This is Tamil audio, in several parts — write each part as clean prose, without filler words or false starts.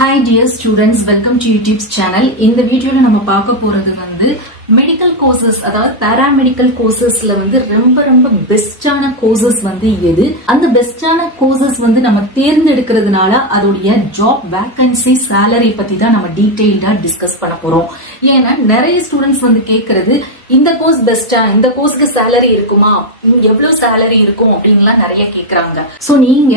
Hi dear students, welcome to YouTube's channel. In the video la nama paaka poradhu vandu medical courses அதாவது paramedical coursesல வந்து ரொம்ப பெஸ்டான courses வந்து எது அந்த பெஸ்டான courses வந்து நம்ம தேர்ந்தெடுக்கிறதுனால அதோட job vacancy salary பத்தி தான் நம்ம டீடைலா டிஸ்கஸ் பண்ண போறோம். ஏன்னா நிறைய ஸ்டூடண்ட்ஸ் வந்து கேக்குறது இந்த கோர்ஸ் பெஸ்டா, இந்த கோர்ஸ்க்கு salary இருக்குமா, எவ்வளவு salary இருக்கும் அப்படின்லாம் நிறைய கேக்குறாங்க. சோ நீங்க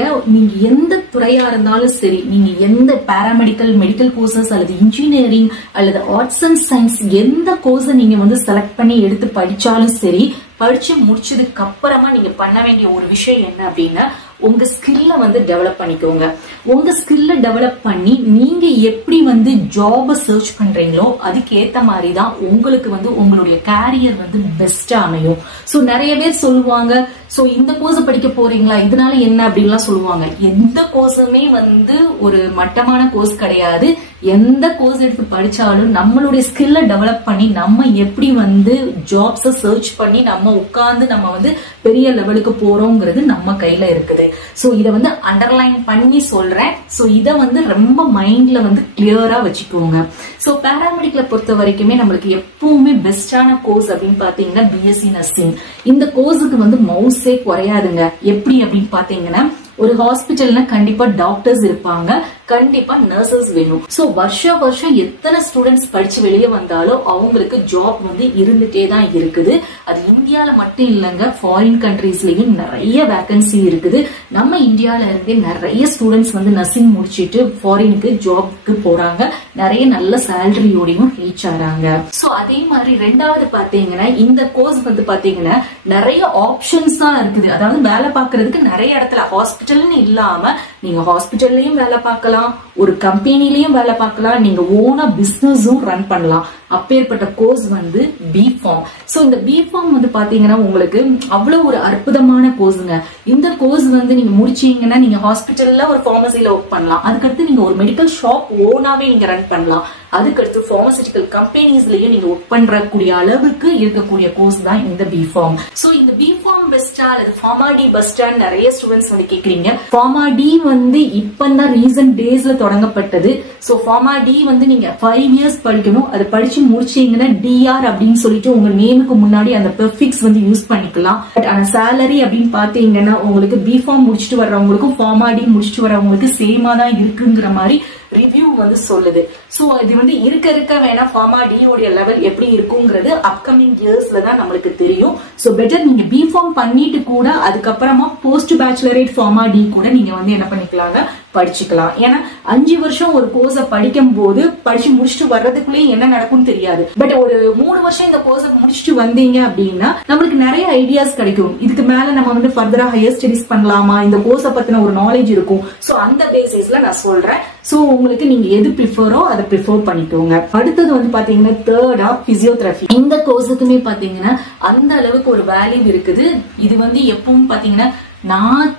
எந்த துறையா இருந்தாலும் சரி, நீங்க எந்த paramedical medical courses அல்லது engineering அல்லது arts and science எந்த கோர்ஸ் நீங்க வந்து செலக்ட் பண்ணி எடுத்து படிச்சாலும் சரி, படிச்சு முடிச்சதுக்கு அப்புறமா நீங்க பண்ண வேண்டிய ஒரு விஷயம் என்ன அப்படின்னா உங்க ஸ்கில்ல வந்து டெவலப் பண்ணிக்கோங்க. உங்க ஸ்கில்ல டெவலப் பண்ணி நீங்க எப்படி வந்து ஜாப சர்ச் பண்றீங்களோ அதுக்கு ஏத்த மாதிரி தான் உங்களுக்கு வந்து உங்களுடைய கேரியர் வந்து பெஸ்டா அமையும். சோ நிறைய பேர் சொல்லுவாங்க, சோ இந்த கோர்ஸ் படிக்க போறீங்களா, இதனால என்ன அப்படின்லாம் சொல்லுவாங்க. எந்த கோர்ஸுமே வந்து ஒரு மட்டமான கோர்ஸ் கிடையாது. எந்த கோர்ஸ் எடுத்து படிச்சாலும் நம்மளுடைய ஸ்கில்ல டெவலப் பண்ணி நம்ம எப்படி வந்து ஜாப்ஸ சர்ச் பண்ணி நம்ம உட்கார்ந்து நம்ம வந்து பெரிய லெவலுக்கு போறோங்கிறது நம்ம கையில இருக்குது. சோ இத வந்து அண்டர்லைன் பண்ணி சொல்றேன். சோ இத வந்து ரொம்ப மைண்ட்ல வந்து கிளியரா வச்சுக்கோங்க. சோ பாராமெடிக்கலை பொறுத்த வரைக்குமே நம்மளுக்கு எப்பவுமே பெஸ்டான கோர்ஸ் அப்படின்னு பாத்தீங்கன்னா பிஎஸ்சி நர்சிங். இந்த கோர்ஸுக்கு வந்து மவுஸே குறையாதுங்க. எப்படி அப்படின்னு பாத்தீங்கன்னா ஒரு ஹாஸ்பிட்டல்னா கண்டிப்பா டாக்டர்ஸ் இருப்பாங்க, கண்டிப்பா நர்சஸ் வேணும். சோ வருஷம் எத்தனை ஸ்டூடெண்ட்ஸ் படிச்சு வெளியே வந்தாலும் அவங்களுக்கு ஜாப் வந்து இருந்துட்டே தான் இருக்குது. அது இந்தியால மட்டும் இல்லைங்க, ஃபாரின் கண்ட்ரீஸ்லயும் நிறைய வேகன்சி இருக்குது. நம்ம இந்தியால இருந்தே நிறைய ஸ்டூடெண்ட்ஸ் வந்து நர்சிங் முடிச்சிட்டு ஃபாரினுக்கு ஜாப்க்கு போறாங்க, நிறைய நல்ல சேலரியோடையும் ரீச் ஆறாங்க. சோ அதே மாதிரி ரெண்டாவது பாத்தீங்கன்னா இந்த கோர்ஸ் வந்து பாத்தீங்கன்னா நிறைய ஆப்ஷன்ஸ் தான் இருக்குது. அதாவது வேலை பார்க்கறதுக்கு நிறைய இடத்துல ஹாஸ்பிட்டல்னு இல்லாம நீங்க ஹாஸ்பிட்டல்லயும் வேலை பார்க்கலாம், ஒரு கம்பெனிலயும் வேலை பார்க்கலாம், நீங்க ஓனா பிசினஸும் ரன் பண்ணலாம். அப்பேற்பட்ட கோர்ஸ் வந்து பிஃபார்ம். சோ இந்த பிஃபார்ம் வந்து பாத்தீங்கன்னா உங்களுக்கு அவ்வளவு ஒரு அற்புதமான கோர்ஸுங்க. இந்த கோர்ஸ் வந்து நீங்க முடிச்சீங்கன்னா நீங்க ஹாஸ்பிட்டல்ல ஒரு பார்மசில ஒர்க் பண்ணலாம், அதுக்கடுத்து நீங்க ஒரு மெடிக்கல் ஷாப் ஓனாவே நீங்க ரன் பண்ணலாம், அதுக்கடுத்து பார்மசிட்டிக்கல் கம்பெனிஸ்லயும் நீங்க ஒர்க் பண்றக்கூடிய அளவுக்கு இருக்கக்கூடிய கோர்ஸ் தான் இந்த பிஃபார்ம். சோ இந்த பிஃபார்ம் பெஸ்டா அல்லது ஃபார்மா டி பெஸ்டா நிறைய ஸ்டூடெண்ட்ஸ் வந்து கேக்குறீங்க. ஃபார்மா டி வந்து இப்பதான் ரீசன்ட் டேஸ்ல தொடங்கப்பட்டது. சோ ஃபார்மா டி வந்து நீங்க 5 years படிக்கணும். அது படிச்சு முடிச்சீங்கன்னா டிஆர் அப்படின்னு சொல்லிட்டு உங்க நேமுக்கு முன்னாடி அந்த பெர்ஃபிக்ஸ் வந்து யூஸ் பண்ணிக்கலாம். பட் ஆனா சேலரி அப்படின்னு பாத்தீங்கன்னா உங்களுக்கு பிஃபார்ம் முடிச்சுட்டு வர்றவங்களுக்கும் ஃபார்மா டி முடிச்சுட்டு வர்றவங்களுக்கு சேமா தான் இருக்குங்கிற மாதிரி ரிவ்யூ வந்து சொல்லுது. சோ இது வந்து இருக்க வேணா ஃபார்மா டி உடைய லெவல் எப்படி இருக்குங்கிறது அப்கமிங் இயர்ஸ்ல தான் நம்மளுக்கு தெரியும். சோ பெட்டர் நீங்க பிஃபார்ம் பண்ணிட்டு கூட அதுக்கப்புறமா போஸ்ட் பேச்சுலரேட் ஃபார்மா டி கூட நீங்க வந்து என்ன பண்ணிக்கலாங்க, படிச்சுக்கலாம். ஏன்னா 5 வருஷம் ஒரு கோர்ஸ படிக்கும் போது படிச்சு முடிச்சுட்டு வர்றதுக்குள்ளே என்ன நடக்கும்னு தெரியாது. பட் ஒரு 3 வருஷம் இந்த கோர்ஸ முடிச்சுட்டு வந்தீங்க அப்படின்னா நம்மளுக்கு நிறைய ஐடியாஸ் கிடைக்கும். இதுக்கு மேல நம்ம வந்து ஃபர்தரா ஹையர் ஸ்டடிஸ் பண்ணலாமா, இந்த கோர்ஸ பத்தின ஒரு நாலேஜ் இருக்கும். சோ அந்த பேசிஸ்ல நான் சொல்றேன். சோ உங்களுக்கு நீங்க எது ப்ரிஃபரோ அதை ப்ரிஃபர் பண்ணிக்கோங்க. அடுத்தது வந்து பாத்தீங்கன்னா தேர்டா பிசியோதெரபி. இந்த கோர்ஸுக்குமே பாத்தீங்கன்னா அந்த அளவுக்கு ஒரு வேல்யூ இருக்குது. இது வந்து எப்பவும் பாத்தீங்கன்னா நான்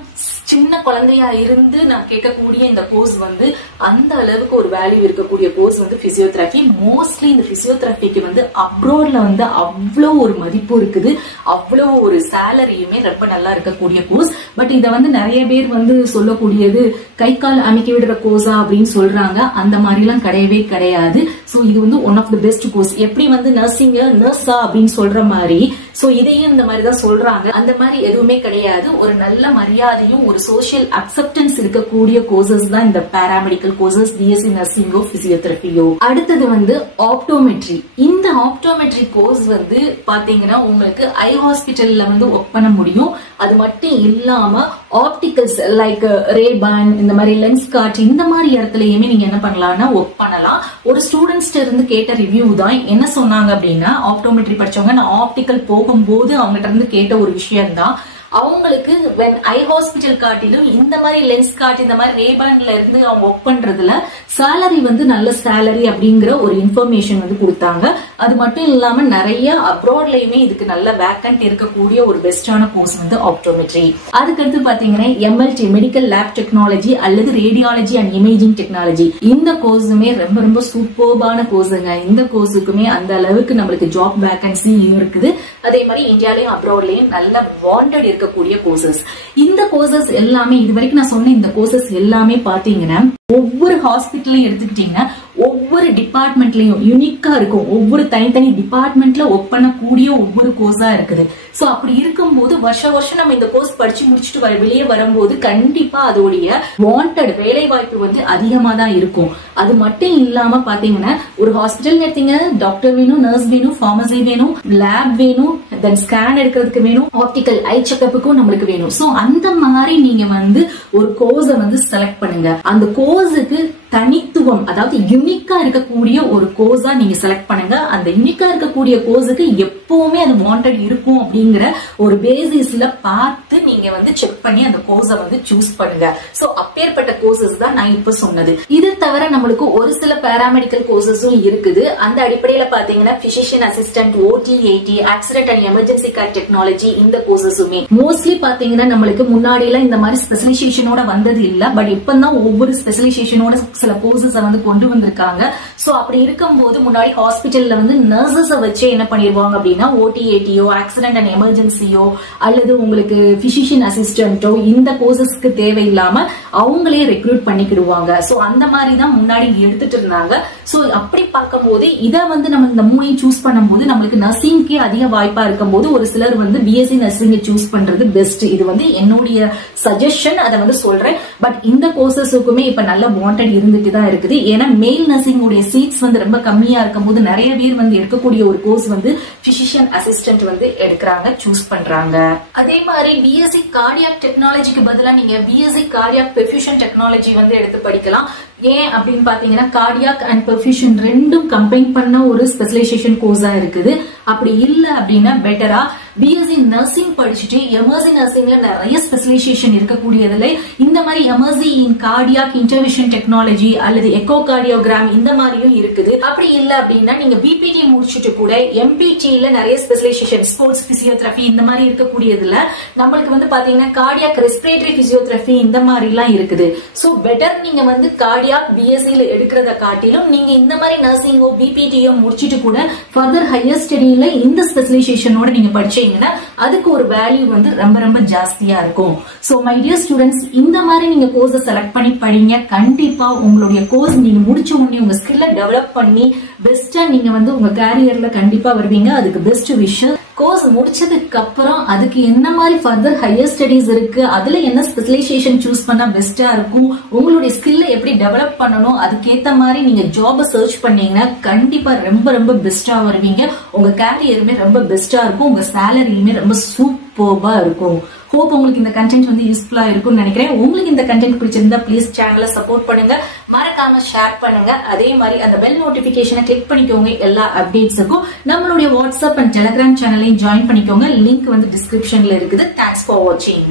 சின்ன குழந்தையா இருந்து நான் கேட்கக்கூடிய இந்த கோர்ஸ் வந்து அந்த அளவுக்கு ஒரு வேல்யூ இருக்கக்கூடிய கோர்ஸ் வந்து பிசியோதெரபி. மோஸ்ட்லி இந்த பிசியோதெரபிக்கு வந்து அப்ராட்ல வந்து அவ்வளவு ஒரு மதிப்பு இருக்குது, அவ்வளவு ஒரு சேலரியுமே ரொம்ப நல்லா இருக்கக்கூடிய கோர்ஸ். பட் இத வந்து நிறைய பேர் வந்து சொல்லக்கூடியது கை கால் அமைக்க விடுற கோர்ஸா அப்படின்னு சொல்றாங்க. அந்த மாதிரி எல்லாம் கிடையவே கிடையாது. சோ இது வந்து one of the best course. எப்படி வந்து நர்சிங் நர்ஸா அப்படின்னு சொல்ற மாதிரி சோ இதையும் இந்த மாதிரி தான் சொல்றாங்க. அந்த மாதிரி எதுவுமே கிடையாது. ஒரு நல்ல மரியாதையும் ஒரு சோசியல் அக்செப்டன்ஸ் இருக்கக்கூடிய கோர்சஸ் தான் இந்த பாராமெடிக்கல் கோர்சஸ், பிஎஸ்சி நர்சிங்கோ பிசியோதெரபியோ. அடுத்தது வந்து ஆப்டோமெட்ரி. இந்த ஆப்டோமெட்ரி கோர்ஸ் வந்து பாத்தீங்கன்னா உங்களுக்கு ஐ ஹாஸ்பிட்டல்ல வந்து ஒர்க் பண்ண முடியும். அது மட்டும் இல்லாம ஆப்டிகல்ஸ் லைக் ரேபான், இந்த மாதிரி லென்ஸ் கார்ட், இந்த மாதிரி இடத்துலயுமே நீங்க என்ன பண்ணலாம்னா ஒர்க் பண்ணலாம். ஒரு ஸ்டூடெண்ட்ஸ் இருந்து கேட்ட ரிவ்யூ தான் என்ன சொன்னாங்க அப்படின்னா, ஆப்டோமெட்ரி படிச்சவங்க நான் ஆப்டிக்கல் போகும்போது அவங்ககிட்ட இருந்து கேட்ட ஒரு விஷயம் தான், அவங்களுக்கு ஐ ஹாஸ்பிட்டல் காட்டிலும் இந்த மாதிரி லென்ஸ் கார்ட், இந்த மாதிரி ரேபான்ல இருந்து அவங்க ஒர்க் பண்றதுல சேலரி வந்து நல்ல சேலரி அப்படிங்கிற ஒரு இன்ஃபர்மேஷன் வந்து கொடுத்தாங்க. அது மட்டும் இல்லாம நிறைய அப்ராட்லயுமே இதுக்கு நல்ல வேக்கன்ட் இருக்கக்கூடிய ஒரு பெஸ்டான கோர்ஸ் வந்து ஆப்டோமெட்ரி. அதுக்கடுத்து பாத்தீங்கன்னா எம்எல்டி மெடிக்கல் லேப் டெக்னாலஜி அல்லது ரேடியாலஜி அண்ட் இமேஜிங் டெக்னாலஜி. இந்த கோர்ஸுமே ரொம்ப சூப்பர்பான கோர்ஸுங்க. இந்த கோர்ஸுக்குமே அந்த அளவுக்கு நம்மளுக்கு ஜாப் வேகன்சி இருக்குது. அதே மாதிரி இந்தியாலயும் அப்ராட்லயும் நல்ல வாண்டட் இருக்கக்கூடிய கோர்சஸ். இந்த கோர்சஸ் எல்லாமே இது வரைக்கும் நான் சொன்ன இந்த கோர்சஸ் எல்லாமே பாத்தீங்கன்னா ஒவ்வொரு ஹாஸ்பிட்டலையும் எடுத்துக்கிட்டீங்கன்னா ஒவ்வொரு டிபார்ட்மெண்ட்லயும் யூனிக்கா இருக்கும். ஒவ்வொரு தனித்தனி டிபார்ட்மெண்ட்ல ஒர்க் பண்ணக்கூடிய ஒவ்வொரு கோர்ஸா இருக்குது. சோ அப்படி இருக்கும்போது வருஷம் நம்ம இந்த கோர்ஸ் படிச்சு முடிச்சுட்டு வெளியே வரும்போது கண்டிப்பா அதோடைய வாண்டட் வேலை வாய்ப்பு வந்து அதிகமா தான் இருக்கும். அது மட்டும் இல்லாம பாத்தீங்கன்னா ஒரு ஹாஸ்பிட்டல் எடுத்தீங்க, டாக்டர் வேணும், நர்ஸ் வேணும், பார்மசி வேணும், லேப் வேணும், தென் ஸ்கேன் எடுக்கிறதுக்கு வேணும், ஆப்டிக்கல் ஐ செக்கப்புக்கும் நம்மளுக்கு வேணும். சோ அந்த மாதிரி நீங்க வந்து ஒரு கோர்ஸ வந்து செலக்ட் பண்ணுங்க. அந்த கோர்ஸுக்கு தனித்துவம், அதாவது யூனிக்கா இருக்கக்கூடிய ஒரு கோர்ஸா நீங்க செலக்ட் பண்ணுங்க. அந்த யூனிக்கா இருக்கக்கூடிய கோர்ஸுக்கு எப்பவுமே அது வாண்டட் இருக்கும் அப்படிங்கிற ஒரு பேசிஸ்ல பார்த்து நீங்க வந்து செக் பண்ணி அந்த கோர்ஸ வந்து சூஸ் பண்ணுங்க. சோ அப்பேற்பட்ட கோர்சஸ் தான் நான் இப்ப சொன்னது. இது தவிர நம்மளுக்கு ஒரு சில பாராமெடிக்கல் கோர்சஸும் இருக்குது. அந்த அடிப்படையில பாத்தீங்கன்னா physician assistant, OT/AT, accident and emergency care technology, இந்த கோர்சஸுமே மோஸ்ட்லி பாத்தீங்கன்னா நம்மளுக்கு முன்னாடி எல்லாம் இந்த மாதிரி ஸ்பெஷலைசேஷனோட வந்தது இல்ல. பட் இப்பதான் ஒவ்வொரு ஸ்பெஷலைசேஷனோட சில கோர்சஸ் வந்து கொண்டு வந்திருக்காங்க. சோ அப்படி இருக்கும்போது முன்னாடி ஹாஸ்பிட்டல்ல வந்து நர்சஸ் வச்சு என்ன பண்ணிருவாங்க அப்படின்னா OT/ATயோ, ஆக்சிடென்ட் அண்ட் எமர்ஜென்சியோ, அல்லது உங்களுக்கு பிசிஷியன் அசிஸ்டன்ட்டோ இந்த கோர்சஸ்க்கு தேவையில்லாம அவங்களே ரெக்ரூட் பண்ணிக்கிடுவாங்க. சோ அந்த மாதிரி தான் முன்னாடி எடுத்துட்டு இருந்தாங்க. சோ அப்படி பார்க்கும்போது இதை வந்து நம்ம இந்த மூணையும் சூஸ் பண்ணும்போது நம்மளுக்கு நர்சிங்க்கே அதிக வாய்ப்பா இருக்கும் போது ஒரு சிலர் வந்து BSc நர்சிங் சூஸ் பண்றது பெஸ்ட். இது வந்து என்னுடைய சஜஷன், அதை வந்து சொல்றேன். பட் இந்த கோர்சஸுக்குமே இப்ப நல்ல வாண்டட் இருந்துட்டு தான் இருக்குது. ஏன்னா மெயில் நர்சிங் உடைய சீட்ஸ் வந்து ரொம்ப கம்மியா இருக்கும் போது நிறைய பேர் வந்து எடுக்கக்கூடிய ஒரு கோர்ஸ் வந்து பிசிஷியன் அசிஸ்டன்ட் வந்து எடுக்கிறாங்க, சூஸ் பண்றாங்க. அதே மாதிரி BSc கார்டியாக் டெக்னாலஜிக்கு பதிலா நீங்க BSc கார்டியாக் பெர்ஃபியூஷன் டெக்னாலஜி வந்து எடுத்து படிக்கலாம். ஏன் அப்படின்னு பாத்தீங்கன்னா கார்டியாக் அண்ட் பெர்ஃபியூஷன் ரெண்டும் கம்பைன் பண்ண ஒரு ஸ்பெஷலைசேஷன் கோர்ஸா இருக்குது. அப்படி இல்ல அப்படின்னா பெட்டரா BSc நர்சிங் படிச்சுட்டு எமர்ஜி நர்சிங்ல நிறைய ஸ்பெஷலைசேஷன் இருக்கக்கூடியதுல இந்த மாதிரி எமர்ஜி இன் கார்டியாக் இன்டர்விஷன் டெக்னாலஜி அல்லது எக்கோ கார்டியோகிராம் இந்த மாதிரியும் இருக்குது. அப்படி இல்ல அப்படின்னா நீங்க BPT முடிச்சுட்டு கூட MPTல நிறைய ஸ்பெஷலைசேஷன், ஸ்போர்ட்ஸ் பிசியோதெரபி இந்த மாதிரி இருக்கக்கூடியதுல நம்மளுக்கு வந்து பாத்தீங்கன்னா கார்டியாக் ரெஸ்பிரேட்டரி பிசியோதெரபி இந்த மாதிரி எல்லாம் இருக்குது. சோ பெட்டர் நீங்க வந்து கார்டியாக் BScல எடுக்கிறத காட்டிலும் நீங்க இந்த மாதிரி நர்சிங்கோ BPTயோ முடிச்சுட்டு கூட ஃபர்தர் ஹையர் ஸ்டடியில இந்த ஸ்பெஷலைசேஷனோட நீங்க படிச்சீங்கன்னா அதுக்கு ஒரு வேல்யூ வந்து ரொம்ப ஜாஸ்தியா இருக்கும். சோ மை டியர் ஸ்டூடெண்ட்ஸ், இந்த மாதிரி நீங்க கோர்ஸை செலக்ட் பண்ணி படிங்க. கண்டிப்பா உங்களுடைய கோர்ஸ் நீங்க முடிச்ச உடனே உங்க ஸ்கில்ல டெவலப் பண்ணி பெஸ்டா நீங்க வந்து உங்க கேரியர்ல கண்டிப்பா வருவீங்க. அதுக்கு பெஸ்ட் விஷயம். கோர்ஸ் முடிச்சதுக்கு அப்புறம் அதுக்கு என்ன மாதிரி ஃபர்தர் ஹையர் ஸ்டடிஸ் இருக்கு, அதுல என்ன ஸ்பெஷலைசேஷன் சூஸ் பண்ணா பெஸ்டா இருக்கும், உங்களுடைய ஸ்கில்ல எப்படி டெவலப் பண்ணணும், அதுக்கேத்த மாதிரி நீங்க ஜாப சர்ச் பண்ணீங்கன்னா கண்டிப்பா ரொம்ப பெஸ்டா வருவீங்க. உங்க கேரியருமே ரொம்ப பெஸ்டா இருக்கும். உங்க சேலரியுமே ரொம்ப சூப்பர்பா இருக்கும். ஹோப் உங்களுக்கு இந்த கண்டென்ட் வந்து யூஸ்ஃபுல்லா இருக்கும்னு நினைக்கிறேன். உங்களுக்கு இந்த கண்டென்ட் பிடிச்சிருந்தா ப்ளீஸ் சேனலை சப்போர்ட் பண்ணுங்க, மறக்காம ஷேர் பண்ணுங்க. அதே மாதிரி அந்த பெல் நோட்டிபிகேஷனை கிளிக் பண்ணிக்கோங்க. எல்லா அப்டேட்ஸுக்கும் நம்மளுடைய வாட்ஸ்அப் அண்ட் டெலிகிராம் சேனலையும் ஜாயின் பண்ணிக்கோங்க. லிங்க் வந்து டிஸ்கிரிப்ஷன்ல இருக்குது. தேங்க்ஸ் ஃபார் வாட்சிங்.